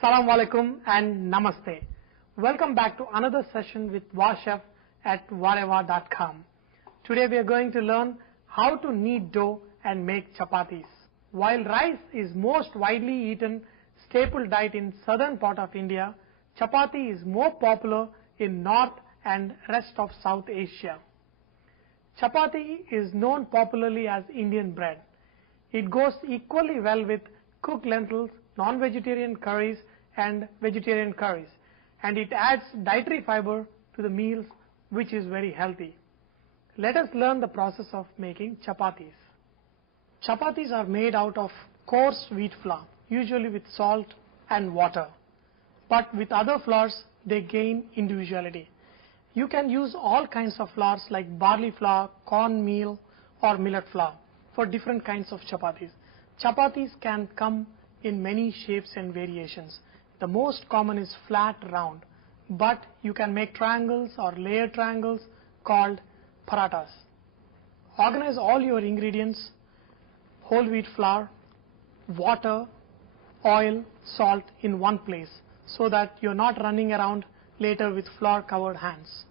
Assalamu alaikum and namaste. Welcome back to another session with VahChef at whatever.com. Today we are going to learn how to knead dough and make chapatis. While rice is most widely eaten staple diet in southern part of India, chapati is more popular in North and rest of South Asia. Chapati is known popularly as Indian bread. It goes equally well with cooked lentils, non-vegetarian curries and vegetarian curries, and it adds dietary fiber to the meals, which is very healthy. Let us learn the process of making chapatis. Chapatis are made out of coarse wheat flour, usually with salt and water, but with other flours they gain individuality. You can use all kinds of flours like barley flour, cornmeal or millet flour for different kinds of chapatis. Chapatis can come in many shapes and variations. The most common is flat round, but you can make triangles or layered triangles called parathas. Organize all your ingredients, whole wheat flour, water, oil, salt in one place so that you're not running around later with flour covered hands.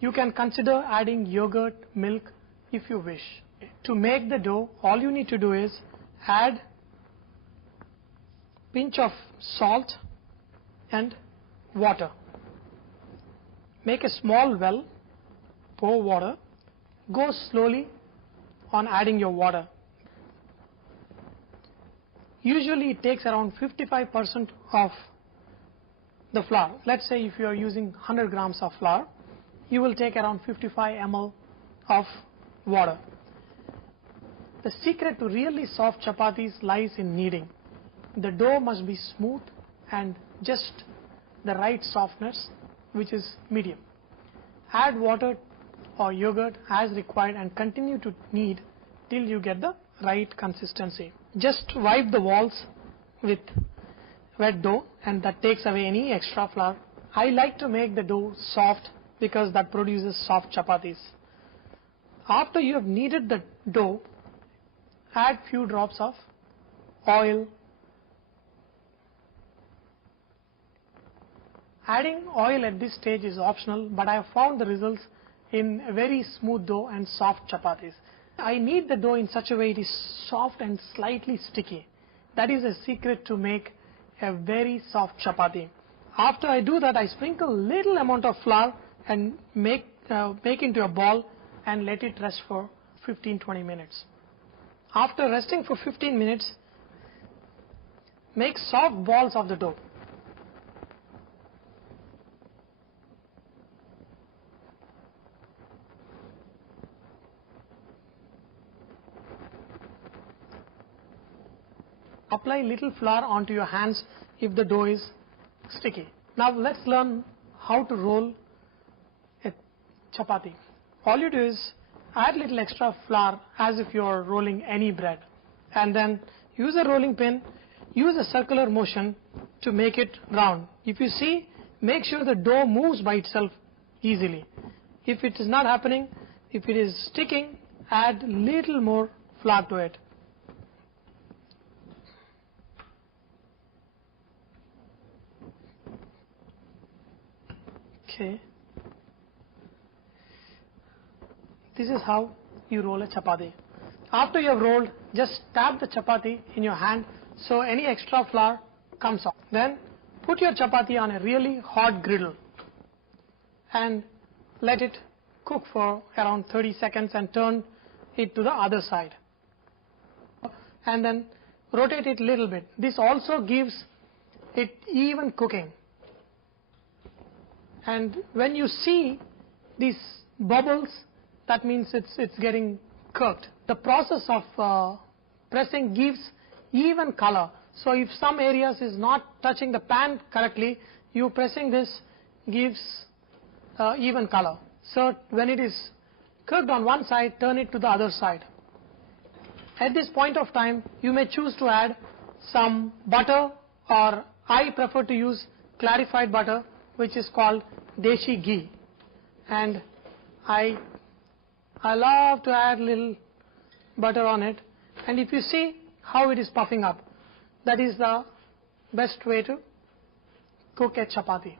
You can consider adding yogurt, milk if you wish. To make the dough, all you need to do is add pinch of salt and water. Make a small well, pour water, go slowly on adding your water. Usually it takes around 55% of the flour. Let's say if you are using 100 grams of flour, you will take around 55 ml of water. The secret to really soft chapatis lies in kneading. The dough must be smooth and just the right softness, which is medium. Add water or yogurt as required and continue to knead till you get the right consistency. Just wipe the walls with wet dough, and that takes away any extra flour. I like to make the dough soft because that produces soft chapatis. After you have kneaded the dough, add few drops of oil. Adding oil at this stage is optional, but I have found the results in a very smooth dough and soft chapatis. I knead the dough in such a way it is soft and slightly sticky. That is a secret to make a very soft chapati. After I do that, I sprinkle little amount of flour and make into a ball and let it rest for 15-20 minutes. After resting for 15 minutes, make soft balls of the dough. Apply little flour onto your hands if the dough is sticky. Now let's learn how to roll a chapati. All you do is add little extra flour as if you are rolling any bread, and then use a rolling pin, use a circular motion to make it round. If you see, make sure the dough moves by itself easily. If it is not happening, if it is sticking, add little more flour to it. Okay. This is how you roll a chapati. After you have rolled, just tap the chapati in your hand so any extra flour comes off. Then put your chapati on a really hot griddle and let it cook for around 30 seconds and turn it to the other side. And then rotate it a little bit. This also gives it even cooking. And when you see these bubbles, that means it's getting cooked. The process of pressing gives even color. So if some areas is not touching the pan correctly, you pressing this gives even color. So when it is cooked on one side, turn it to the other side. At this point of time, you may choose to add some butter, or I prefer to use clarified butter, which is called deshi ghee, and I love to add little butter on it. And if you see how it is puffing up, that is the best way to cook a chapati.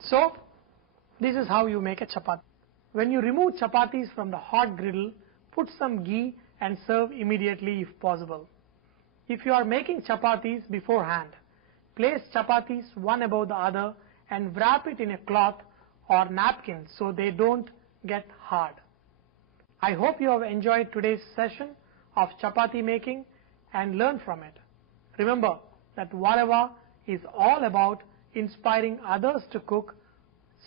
So, this is how you make a chapati. When you remove chapatis from the hot griddle, put some ghee and serve immediately if possible. If you are making chapatis beforehand, place chapatis one above the other and wrap it in a cloth or napkin so they don't get hard. I hope you have enjoyed today's session of chapati making and learned from it. Remember that VahChef is all about inspiring others to cook,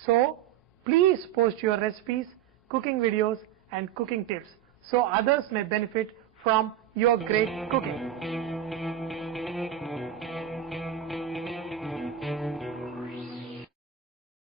so please post your recipes, cooking videos and cooking tips so others may benefit from your great cooking.